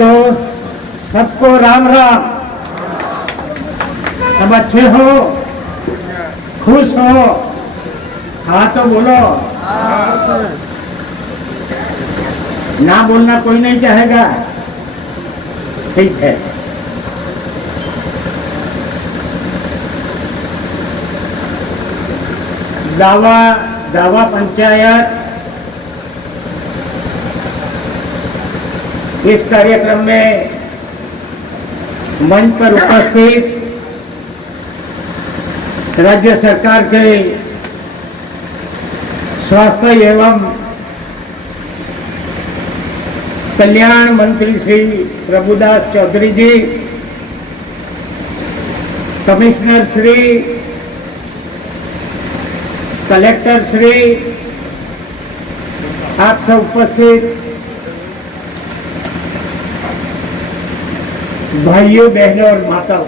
तो सबको राम राम। सब अच्छे हो, खुश हो? हाँ तो बोलो। ना बोलना कोई नहीं चाहेगा। ठीक है। दावा पंचायत इस कार्यक्रम में मंच पर उपस्थित राज्य सरकार के स्वास्थ्य एवं कल्याण मंत्री श्री प्रभुदास चौधरी जी, कमिश्नर श्री, कलेक्टर श्री, आप सब उपस्थित भाइयों बहनों और माताओं,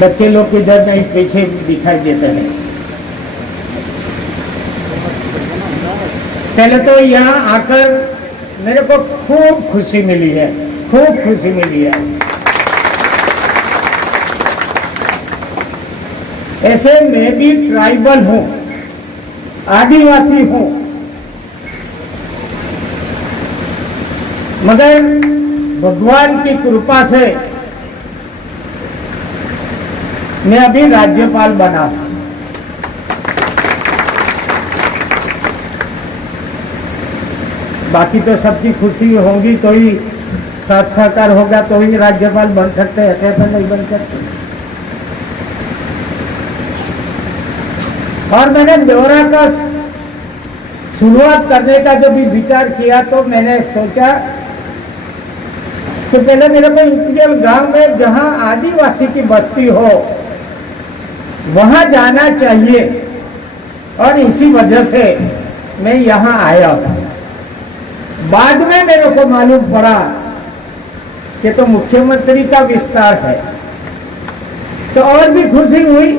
बच्चे लोग इधर नहीं पीछे दिखाई देते हैं। पहले तो यहाँ आकर मेरे को खूब खुशी मिली है, खूब खुशी मिली है। ऐसे मैं भी ट्राइबल हूँ, आदिवासी हूँ, मगर भगवान की कृपा से मैं अभी राज्यपाल बना। बाकी तो सबकी खुशी होगी तो ही साथ साकार होगा तो ही राज्यपाल बन सकते हैं, ऐसे तो नहीं बन सकते। और मैंने ब्यौरा का शुरुआत करने का जब भी विचार किया तो मैंने सोचा कि पहले मेरे को इंटीरियर गांव में जहां आदिवासी की बस्ती हो वहां जाना चाहिए, और इसी वजह से मैं यहां आया। बाद में मेरे को मालूम पड़ा कि तो मुख्यमंत्री का विस्तार है, तो और भी खुशी हुई।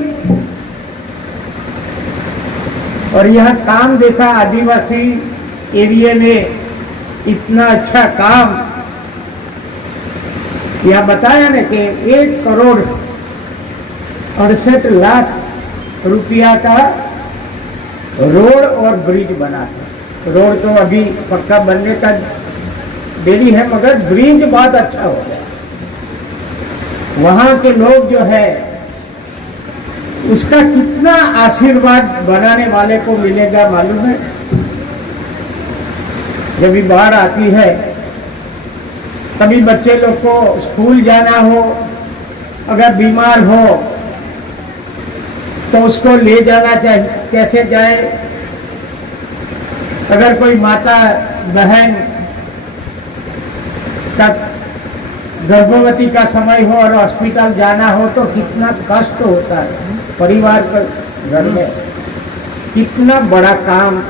और यह काम देखा, आदिवासी एरिया में इतना अच्छा काम। यह बताया ना कि 1,68,00,000 रुपया का रोड और ब्रिज बना है। रोड तो अभी पक्का बनने का देरी है, मगर ब्रिज बहुत अच्छा हो गया। वहां के लोग जो है उसका कितना आशीर्वाद बनाने वाले को मिलेगा मालूम है। जब भी बाढ़ आती है तभी बच्चे लोग को स्कूल जाना हो, अगर बीमार हो तो उसको ले जाना चाहिए, कैसे जाए। अगर कोई माता बहन तक गर्भवती का समय हो और हॉस्पिटल जाना हो तो कितना कष्ट होता है परिवार पर, घर में कितना बड़ा काम।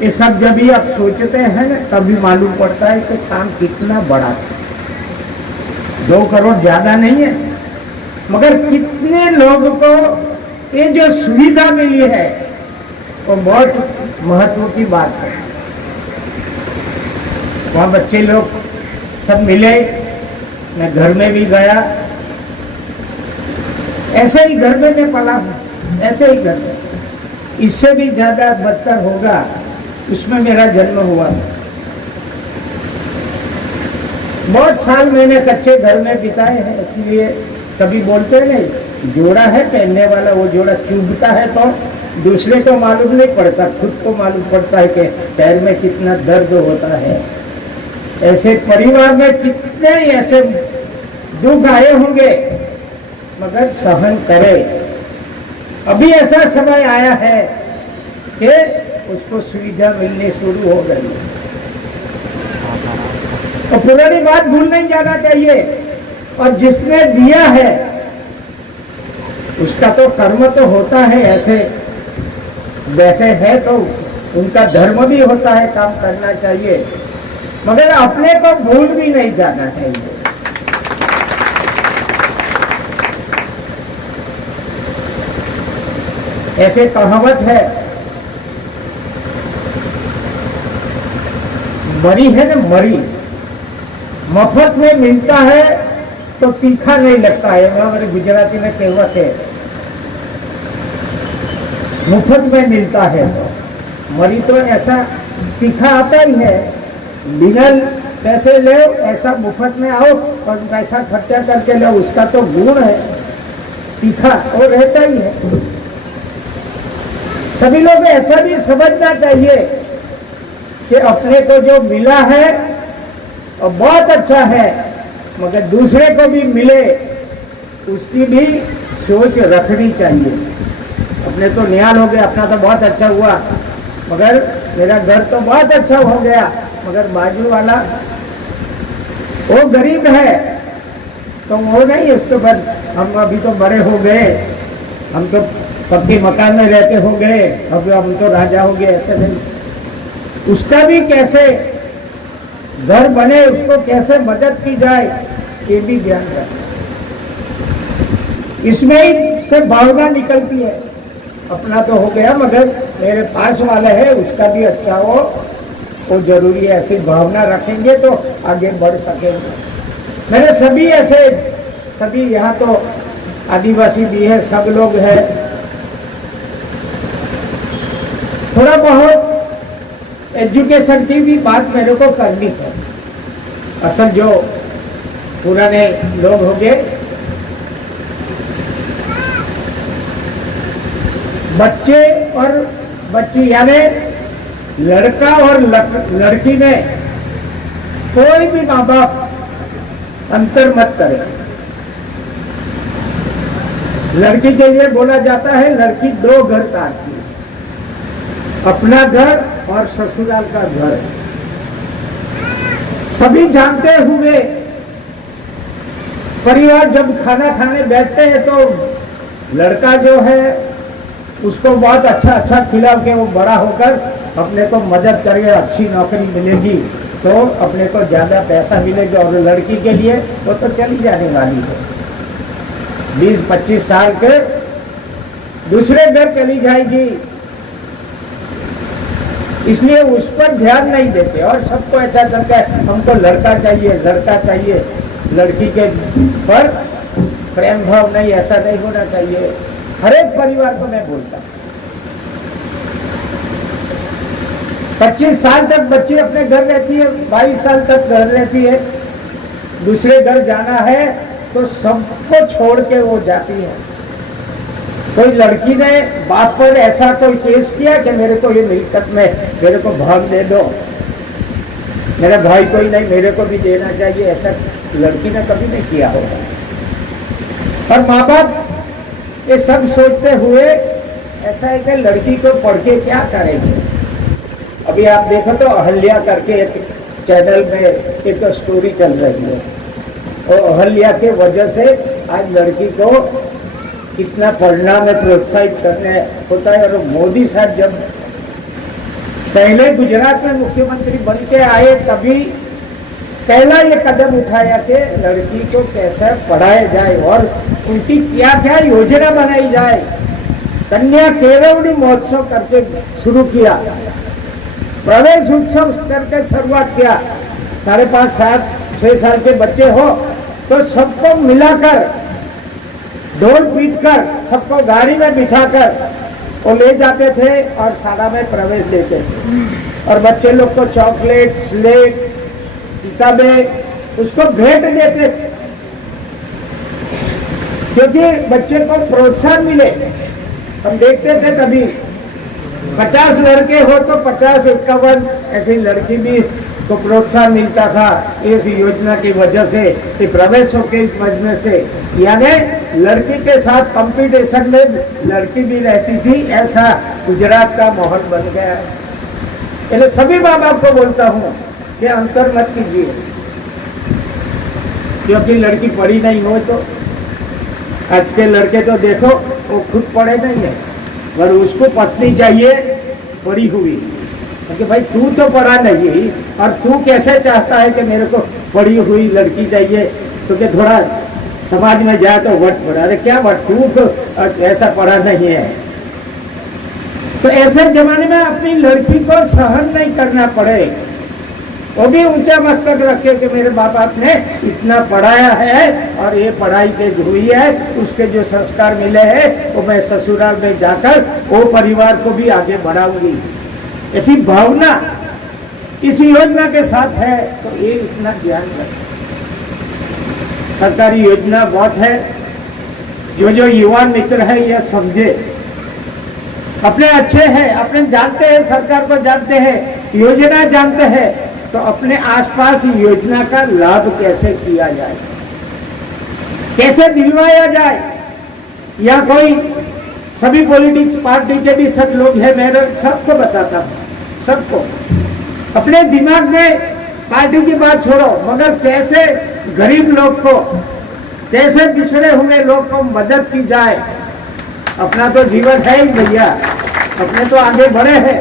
ये सब जब भी आप सोचते हैं ना तभी मालूम पड़ता है कि काम कितना बड़ा था। 2 करोड़ ज्यादा नहीं है, मगर कितने लोगों को ये जो सुविधा मिली है वो बहुत महत्व की बात है। वहाँ बच्चे लोग सब मिले, मैं घर में भी गया, ऐसे ही घर में मैं पला हूँ, ऐसे ही घर में। इससे भी ज्यादा बदतर होगा, उसमें मेरा जन्म हुआ। बहुत साल मैंने कच्चे घर में बिताए हैं, इसलिए कभी बोलते नहीं जोड़ा है पहनने वाला, वो जोड़ा चुभता है तो दूसरे को मालूम नहीं पड़ता, खुद को मालूम पड़ता है कि पैर में कितना दर्द होता है। ऐसे परिवार में कितने ऐसे दुख आए होंगे, मगर सहन करे। अभी ऐसा समय आया है कि उसको सुविधा मिलने शुरू हो गई। तो पुरानी बात भूल नहीं जाना चाहिए, और जिसने दिया है उसका तो कर्म तो होता है। ऐसे बैठे हैं तो उनका धर्म भी होता है, काम करना चाहिए, मगर अपने को भूल भी नहीं जाना चाहिए। ऐसे कहावत है, मरी है ना, मरी मफत में मिलता है तो तीखा नहीं लगता है। हमारे गुजराती में कहावत है, मुफ्त में मिलता है तो मरी तो ऐसा तीखा आता ही है। बिना पैसे ले ऐसा मुफ्त में आओ और पैसा खर्चा करके लो, उसका तो गुण है तीखा, वो रहता ही है। सभी लोग ऐसा भी समझना चाहिए कि अपने को जो मिला है और बहुत अच्छा है, मगर दूसरे को भी मिले उसकी भी सोच रखनी चाहिए। अपने तो निहाल हो गया, अपना तो बहुत अच्छा हुआ, मगर मेरा घर तो बहुत अच्छा हो गया, मगर बाजू वाला वो गरीब है तो वो नहीं, उसके बाद हम अभी तो बड़े हो गए, हम तो पक्की मकान में रहते हो गए, अब हम तो राजा हो गए, ऐसे नहीं। उसका भी कैसे घर बने, उसको कैसे मदद की जाए, ये भी ध्यान रखें। इसमें ही से भावना निकलती है, अपना तो हो गया मगर मेरे पास वाला है उसका भी अच्छा हो, वो जरूरी है। ऐसी भावना रखेंगे तो आगे बढ़ सकेंगे। मेरे सभी ऐसे, सभी यहाँ तो आदिवासी भी है, सब लोग हैं, थोड़ा बहुत एजुकेशन की भी बात मेरे को करनी है। असल जो पुराने लोग हो गए, बच्चे और बच्ची यानी लड़का और लड़की में कोई भी माँ बाप अंतर मत करे। लड़की के लिए बोला जाता है लड़की दो घर काटती है, अपना घर और ससुराल का घर। सभी जानते हुए परिवार जब खाना खाने बैठते हैं तो लड़का जो है उसको बहुत अच्छा खिला के वो बड़ा होकर अपने को मदद करेगा, अच्छी नौकरी मिलेगी तो अपने को ज्यादा पैसा मिलेगा। और लड़की के लिए वो तो चली जाने वाली है, 20-25 साल के दूसरे घर चली जाएगी, इसलिए उस पर ध्यान नहीं देते। और सबको ऐसा लगता है हमको लड़का चाहिए, लड़का चाहिए, लड़की के पर प्रेम भाव नहीं, ऐसा नहीं होना चाहिए। हर एक परिवार को मैं बोलता हूं 25 साल तक बच्ची अपने घर रहती है, 22 साल तक घर रहती है, दूसरे घर जाना है तो सबको छोड़ के वो जाती है। कोई लड़की ने बाप पर ऐसा कोई केस किया कि मेरे को ये मिल्कत में मेरे को भाग दे दो, मेरा भाई कोई नहीं मेरे को भी देना चाहिए, ऐसा लड़की ने कभी नहीं किया होगा। और माँ बाप ये सब सोचते हुए ऐसा है कि लड़की को पढ़ के क्या करेंगे। अभी आप देखो तो अहल्या करके एक चैनल में एक स्टोरी चल रही है, और अहल्या के वजह से आज लड़की को कितना पढ़ना में प्रोत्साहित करने होता है। और मोदी साहब जब पहले गुजरात में मुख्यमंत्री बन के आए तभी पहला ये कदम उठाया कि लड़की को कैसे पढ़ाया जाए और उनकी क्या क्या योजना बनाई जाए। कन्या केरवणी महोत्सव करके शुरू किया, प्रवेश उत्सव करके शुरुआत किया। 5.5, 7, 6 साल के बच्चे हो तो सबको मिलाकर ढोल पीट कर सबको गाड़ी में बिठाकर वो ले जाते थे और शाला में प्रवेश देते थे। और बच्चे लोग को चॉकलेट, स्लेट, किताबें उसको भेंट देते थे, क्योंकि बच्चे को प्रोत्साहन मिले। हम देखते थे कभी 50 लड़के हो तो 50-51 ऐसी लड़की भी को प्रोत्साहन मिलता था इस योजना की वजह से, कि प्रवेशों की वजह से। यानी लड़की के साथ कंपटीशन में लड़की भी रहती थी, ऐसा गुजरात का माहौल बन गया। इसलिए सभी माँ बाप को बोलता हूँ कि अंतर मत कीजिए, क्योंकि लड़की पढ़ी नहीं हो तो आज के लड़के तो देखो वो खुद पढ़े नहीं है, पर उसको पत्नी चाहिए पढ़ी हुई। क्योंकि भाई तू तो पढ़ा नहीं और तू कैसे चाहता है कि मेरे को पढ़ी हुई लड़की चाहिए, तो कि थोड़ा समाज में जाए तो वट पढ़ा। अरे क्या वट, तू तो ऐसा पढ़ा नहीं है। तो ऐसे जमाने में अपनी लड़की को सहन नहीं करना पड़े वो भी ऊंचा मस्तक रखे कि मेरे बाप बाप ने इतना पढ़ाया है और ये पढ़ाई तेज हुई है, उसके जो संस्कार मिले हैं वो मैं ससुराल में जाकर वो परिवार को भी आगे बढ़ाऊंगी, ऐसी भावना इस योजना के साथ है। तो ये इतना ध्यान रखें। सरकारी योजना बहुत है, जो युवा मित्र है यह समझे, अपने अच्छे हैं, अपने जानते हैं, सरकार को जानते हैं, योजना जानते हैं, तो अपने आसपास योजना का लाभ कैसे किया जाए, कैसे दिलवाया जाए। या कोई सभी पॉलिटिक्स पार्टी के भी सब लोग हैं, मैं सबको बताता हूँ, सबको अपने दिमाग में पार्टी की बात छोड़ो, मगर कैसे गरीब लोग को, कैसे पिछड़े हुए लोग को मदद की जाए। अपना तो जीवन है ही भैया, अपने तो आगे बढ़े हैं,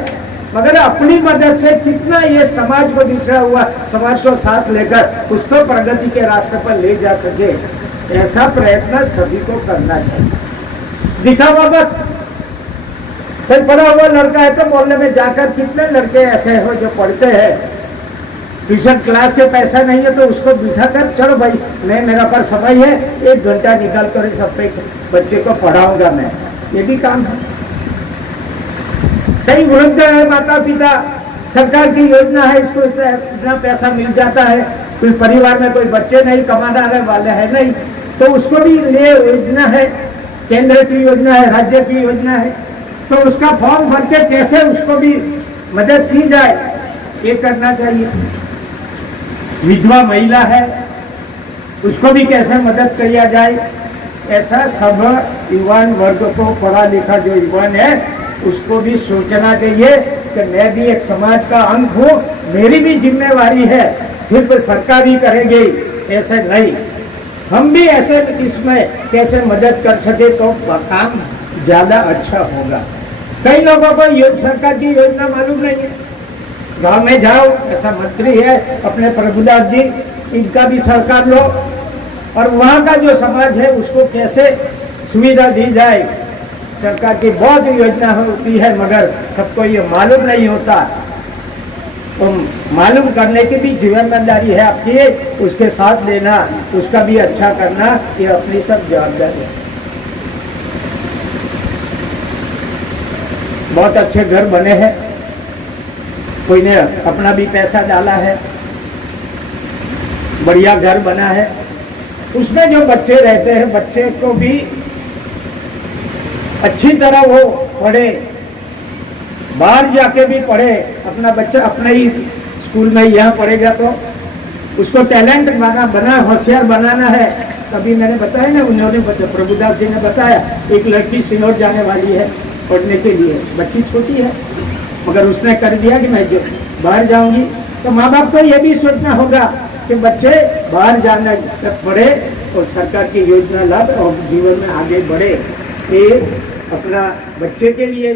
मगर अपनी मदद से कितना ये समाज को बिछड़ा हुआ समाज को साथ लेकर उसको प्रगति के रास्ते पर ले जा सके, ऐसा प्रयत्न सभी को करना चाहिए। दिखावा मत, कोई पढ़ा हुआ लड़का है तो मोहल्ले में जाकर, कितने लड़के ऐसे हो जो पढ़ते हैं, ट्यूशन क्लास के पैसा नहीं है तो उसको बिठा कर, चलो भाई मेरा पर समय है, 1 घंटा निकाल कर इस अपने बच्चे को पढ़ाऊंगा मैं, ये भी काम है। कई वृद्ध है माता पिता, सरकार की योजना है, इसको इतना पैसा मिल जाता है, कोई परिवार में कोई बच्चे नहीं, कमाने वाले है नहीं, तो उसको भी ये योजना है, केंद्र की योजना है, राज्य की योजना है, तो उसका फॉर्म भर के कैसे उसको भी मदद की जाए, ये करना चाहिए। विधवा महिला है, उसको भी कैसे मदद किया जाए, ऐसा सब युवान वर्ग को, पढ़ा लिखा जो युवान है उसको भी सोचना चाहिए कि मैं भी एक समाज का अंग हूँ, मेरी भी जिम्मेवारी है, सिर्फ सरकार ही करेगी ऐसे नहीं, हम भी ऐसे इसमें कैसे मदद कर सके तो काम ज़्यादा अच्छा होगा। कई लोगों को सरकार की योजना मालूम नहीं है, गांव में जाओ, ऐसा मंत्री है अपने प्रभुदास जी, इनका भी सहकार लो और वहाँ का जो समाज है उसको कैसे सुविधा दी जाए। सरकार की बहुत योजना होती है मगर सबको ये मालूम नहीं होता, तो मालूम करने की भी जिम्मेदारी है आपकी, उसके साथ लेना, उसका भी अच्छा करना, ये अपनी सब जवाबदारी है। बहुत अच्छे घर बने हैं, कोई ने अपना भी पैसा डाला है, बढ़िया घर बना है, उसमें जो बच्चे रहते हैं बच्चे को भी अच्छी तरह वो पढ़े, बाहर जाके भी पढ़े, अपना बच्चा अपने ही स्कूल में यहाँ पढ़ेगा तो उसको टैलेंट बना होशियार बनाना है। अभी मैंने बताया ना, उन्होंने प्रभुदास जी ने बताया, एक लड़की सिनौर जाने वाली है पढ़ने के लिए, बच्ची छोटी है मगर उसने कर दिया कि मैं बाहर जाऊंगी, तो माँ बाप को ये भी सोचना होगा कि बच्चे बाहर जाने तक पढ़े और सरकार की योजना लाभ और जीवन में आगे बढ़े, ये अपना बच्चे के लिए